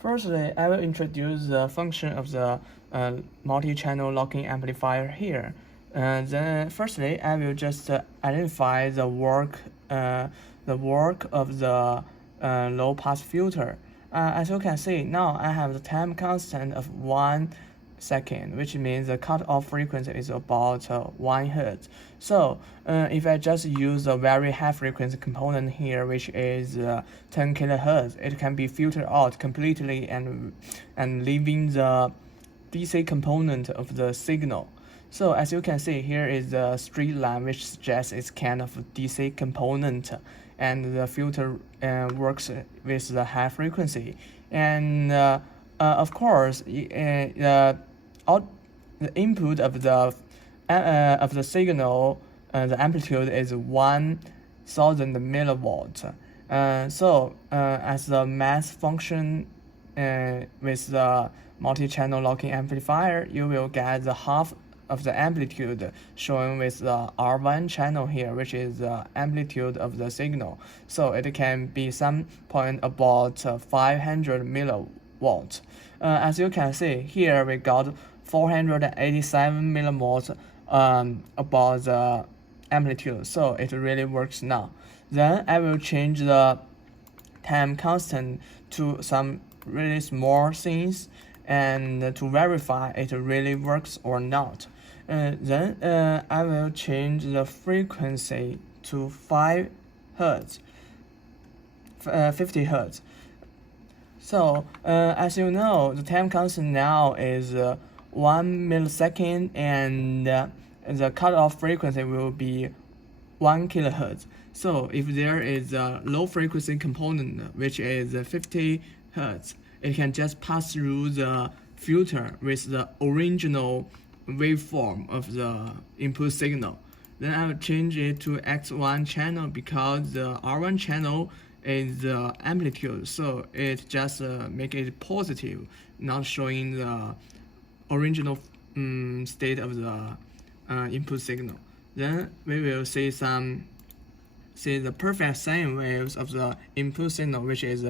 Firstly, I will introduce the function of the multi-channel locking amplifier here. Then, firstly, I will just identify the work of the low-pass filter. As you can see, now I have the time constant of 1 second, which means the cutoff frequency is about 1 Hz. So if I just use a very high frequency component here, which is 10 kHz, it can be filtered out completely and leaving the DC component of the signal. So as you can see, here is the straight line, which suggests it's kind of a DC component, and the filter works with the high frequency. And of course, the input of the signal, the amplitude is 1,000 millivolts. So as the mass function with the multi-channel locking amplifier, you will get the half of the amplitude shown with the R1 channel here, which is the amplitude of the signal. So it can be some point about 500 millivolts. As you can see here, we got 487 millivolts about the amplitude, so it really works now. Then I will change the time constant to some really small things and to verify it really works or not. Then I will change the frequency to 5 Hz, 50 Hz. So as you know, the time constant now is 1 millisecond, and the cutoff frequency will be 1 kilohertz. So if there is a low frequency component, which is 50 Hz, it can just pass through the filter with the original waveform of the input signal. Then I will change it to X1 channel because the R1 channel is the amplitude, so it just make it positive, not showing the original state of the input signal. Then we will see the perfect sine waves of the input signal, which is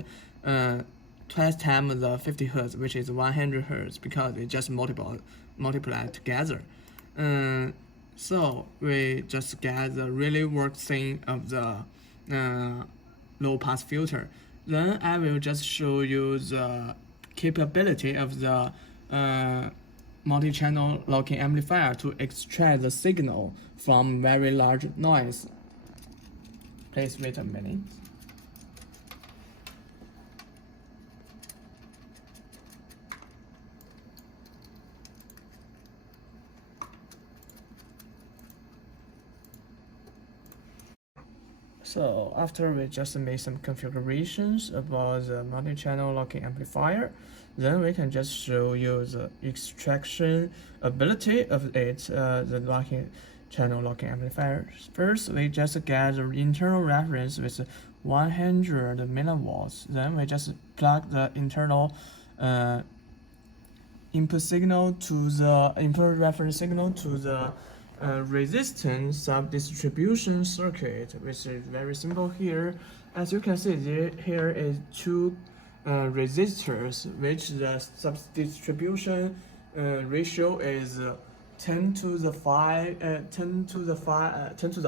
twice times the 50 Hz, which is 100 Hz, because it just multiply together. So we just get the really work thing of the low pass filter. Then I will just show you the capability of the multi-channel locking amplifier to extract the signal from very large noise. Please wait a minute. So after we just made some configurations about the multi-channel locking amplifier, then we can just show you the extraction ability of it, the channel locking amplifier. First, we just get the internal reference with 100 millivolts. Then we just plug the internal input signal to the input reference signal to the resistance sub-distribution circuit, which is very simple here. As you can see, here is two resistors, which the sub-distribution ratio is 10 to the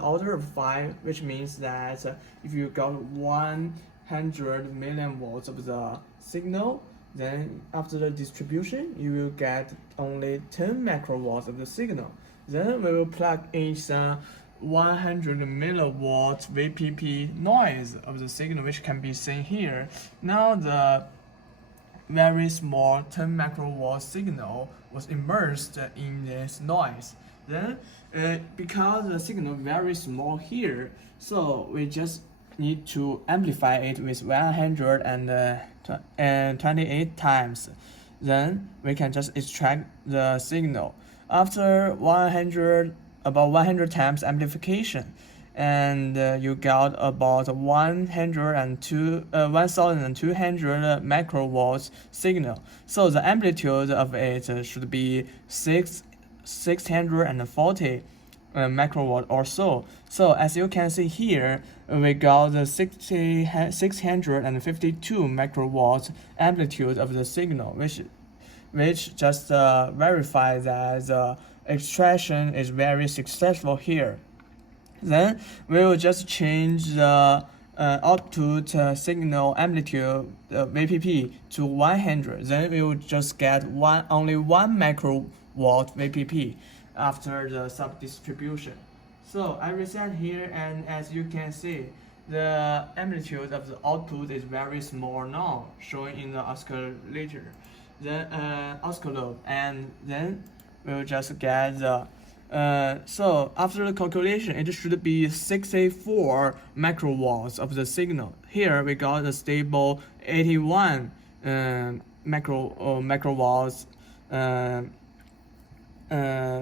order of 5, which means that if you got 100 million volts of the signal, then after the distribution, you will get only 10 microvolts of the signal. Then we will plug in some 100 milliwatt VPP noise of the signal, which can be seen here. Now the very small 10 microwatt signal was immersed in this noise. Then because the signal very small here, so we just need to amplify it with 128 times. Then we can just extract the signal. After about 100 times amplification, and you got about 1,200 microvolts signal. So the amplitude of it should be 640 microwatt or so. So as you can see here, we got the 652 microwatt amplitude of the signal, which just verifies that the extraction is very successful here. Then we will just change the output signal amplitude VPP to 100. Then we will just get only 1 microwatt VPP after the sub-distribution. So I reset here, and as you can see, the amplitude of the output is very small now, showing in the oscillator, then oscilloscope, and then we'll just get the so after the calculation, it should be 64 microwatts of the signal. Here we got a stable 81 microwatts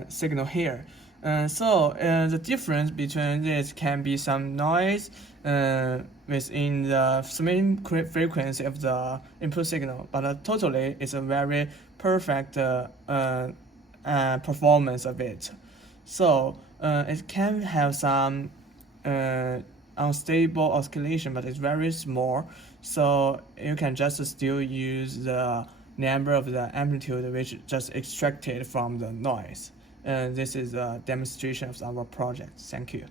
signal here. So the difference between this can be some noise within the swing frequency of the input signal, but totally it's a very perfect performance of it. So it can have some unstable oscillation, but it's very small. So you can just still use the number of the amplitude which just extracted from the noise. This is a demonstration of our project. Thank you.